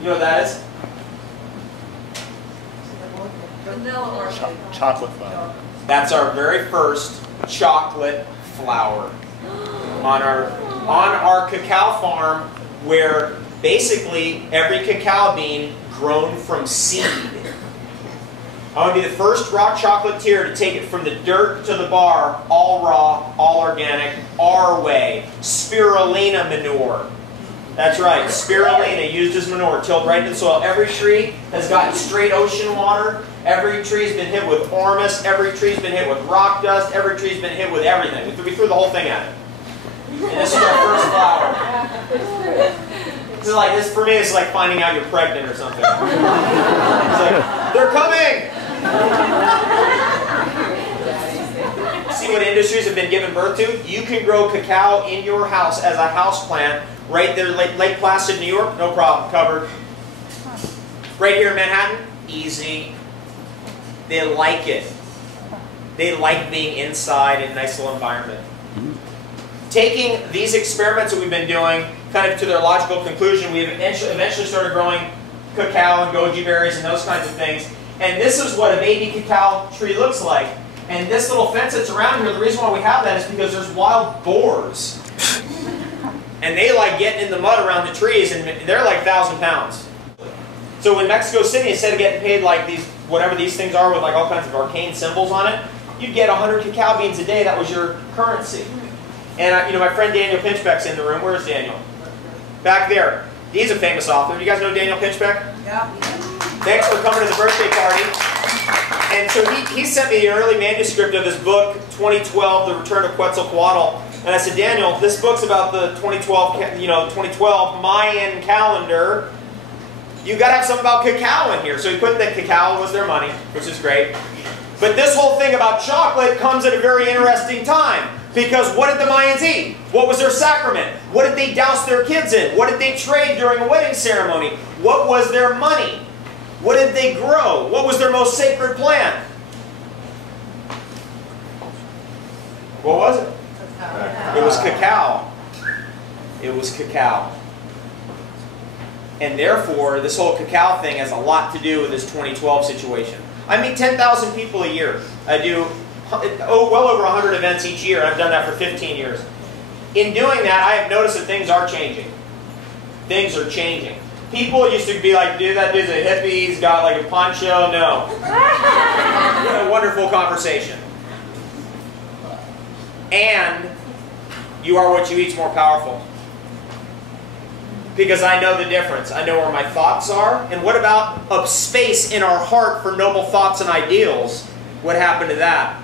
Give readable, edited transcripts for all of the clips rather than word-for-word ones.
You know what that is? Vanilla or Chocolate flour. That's our very first chocolate flour on our cacao farm, where basically every cacao bean grown from seed. I want to be the first raw chocolatier to take it from the dirt to the bar, all raw, all organic, our way. Spirulina manure. That's right, spirulina used as manure, tilled right into the soil. Every tree has gotten straight ocean water. Every tree's been hit with ormus. Every tree's been hit with rock dust. Every tree's been hit with everything. We threw the whole thing at it. And this is our first flower. This is like, for me, it's like finding out you're pregnant or something. It's like, they're coming! See what industries have been given birth to? You can grow cacao in your house as a house plant. Right there, Lake Placid, New York, no problem, covered. Right here in Manhattan, easy. They like it. They like being inside in a nice little environment. Taking these experiments that we've been doing kind of to their logical conclusion, we eventually started growing cacao and goji berries and those kinds of things. And this is what a baby cacao tree looks like. And this little fence that's around here, the reason why we have that is because there's wild boars. And they like getting in the mud around the trees, and they're like 1,000 pounds. So in Mexico City, instead of getting paid like these, whatever these things are with like all kinds of arcane symbols on it, you'd get 100 cacao beans a day. That was your currency. And you know, my friend Daniel Pinchbeck's in the room. Where's Daniel? Back there. He's a famous author. Do you guys know Daniel Pinchbeck? Yeah. Thanks for coming to the birthday party. And so he sent me an early manuscript of his book, 2012, The Return of Quetzalcoatl. And I said, Daniel, this book's about the 2012 Mayan calendar. You got to have something about cacao in here. So he put that cacao was their money, which is great. But this whole thing about chocolate comes at a very interesting time. Because what did the Mayans eat? What was their sacrament? What did they douse their kids in? What did they trade during a wedding ceremony? What was their money? What did they grow? What was their most sacred plant? What was it? It was cacao. It was cacao. And therefore, this whole cacao thing has a lot to do with this 2012 situation. I meet 10,000 people a year. I do well over 100 events each year. I've done that for 15 years. In doing that, I have noticed that things are changing. Things are changing. People used to be like, dude, that dude's a hippie, he's got like a poncho. No. A wonderful conversation. And you are what you eat's more powerful. Because I know the difference. I know where my thoughts are. And what about a space in our heart for noble thoughts and ideals? What happened to that?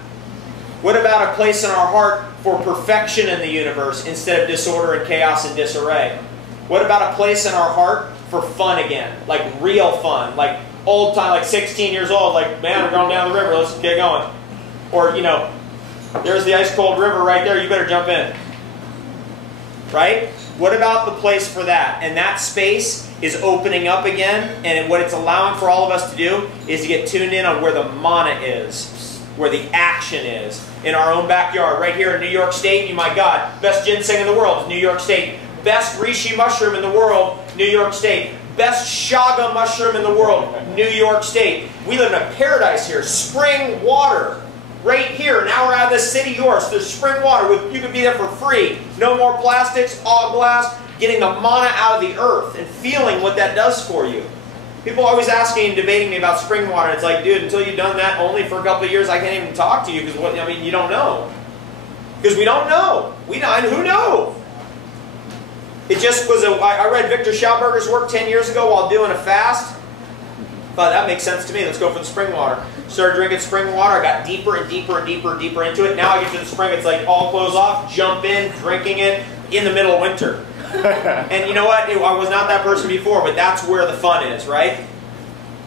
What about a place in our heart for perfection in the universe instead of disorder and chaos and disarray? What about a place in our heart for fun again? Like real fun. Like old time, like 16 years old. Like, man, we're going down the river. Let's get going. Or, you know, there's the ice cold river right there. You better jump in. Right? What about the place for that? And that space is opening up again, and what it's allowing for all of us to do is to get tuned in on where the mana is, where the action is, in our own backyard, right here in New York State. You, my God, best ginseng in the world is New York State. Best reishi mushroom in the world, New York State. Best shaga mushroom in the world, New York State. We live in a paradise here. Spring water. Right here, now we're out of this city yours. There's spring water. You could be there for free. No more plastics, all glass. Getting the mana out of the earth and feeling what that does for you. People are always asking and debating me about spring water. It's like, dude, until you've done that only for a couple of years, I can't even talk to you because I mean, you don't know. Because we don't know. Who knows? It just was I read Victor Schauberger's work 10 years ago while doing a fast. Thought that makes sense to me. Let's go for the spring water. Started drinking spring water. I got deeper and deeper and deeper and deeper into it. Now I get to the spring. It's like all clothes off, jump in, drinking it in the middle of winter. And you know what? I was not that person before, but that's where the fun is, right?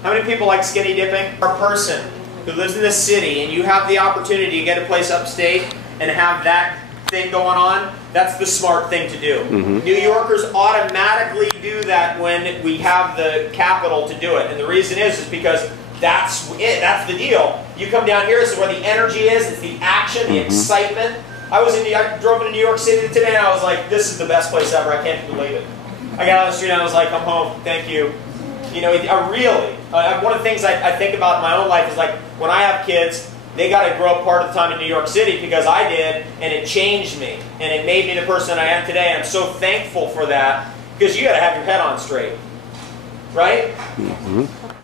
How many people like skinny dipping? A person who lives in this city and you have the opportunity to get a place upstate and have that thing going on, that's the smart thing to do. New Yorkers automatically do that when we have the capital to do it. And the reason is because that's it. That's the deal. You come down here, this is where the energy is. It's the action, the excitement. I drove into New York City today and I was like, this is the best place ever. I can't believe it. I got on the street and I was like, I'm home. Thank you. You know, one of the things I think about in my own life is like when I have kids, they got to grow up part of the time in New York City because I did, and it changed me, and it made me the person I am today. I'm so thankful for that because you got to have your head on straight, right? Mm-hmm.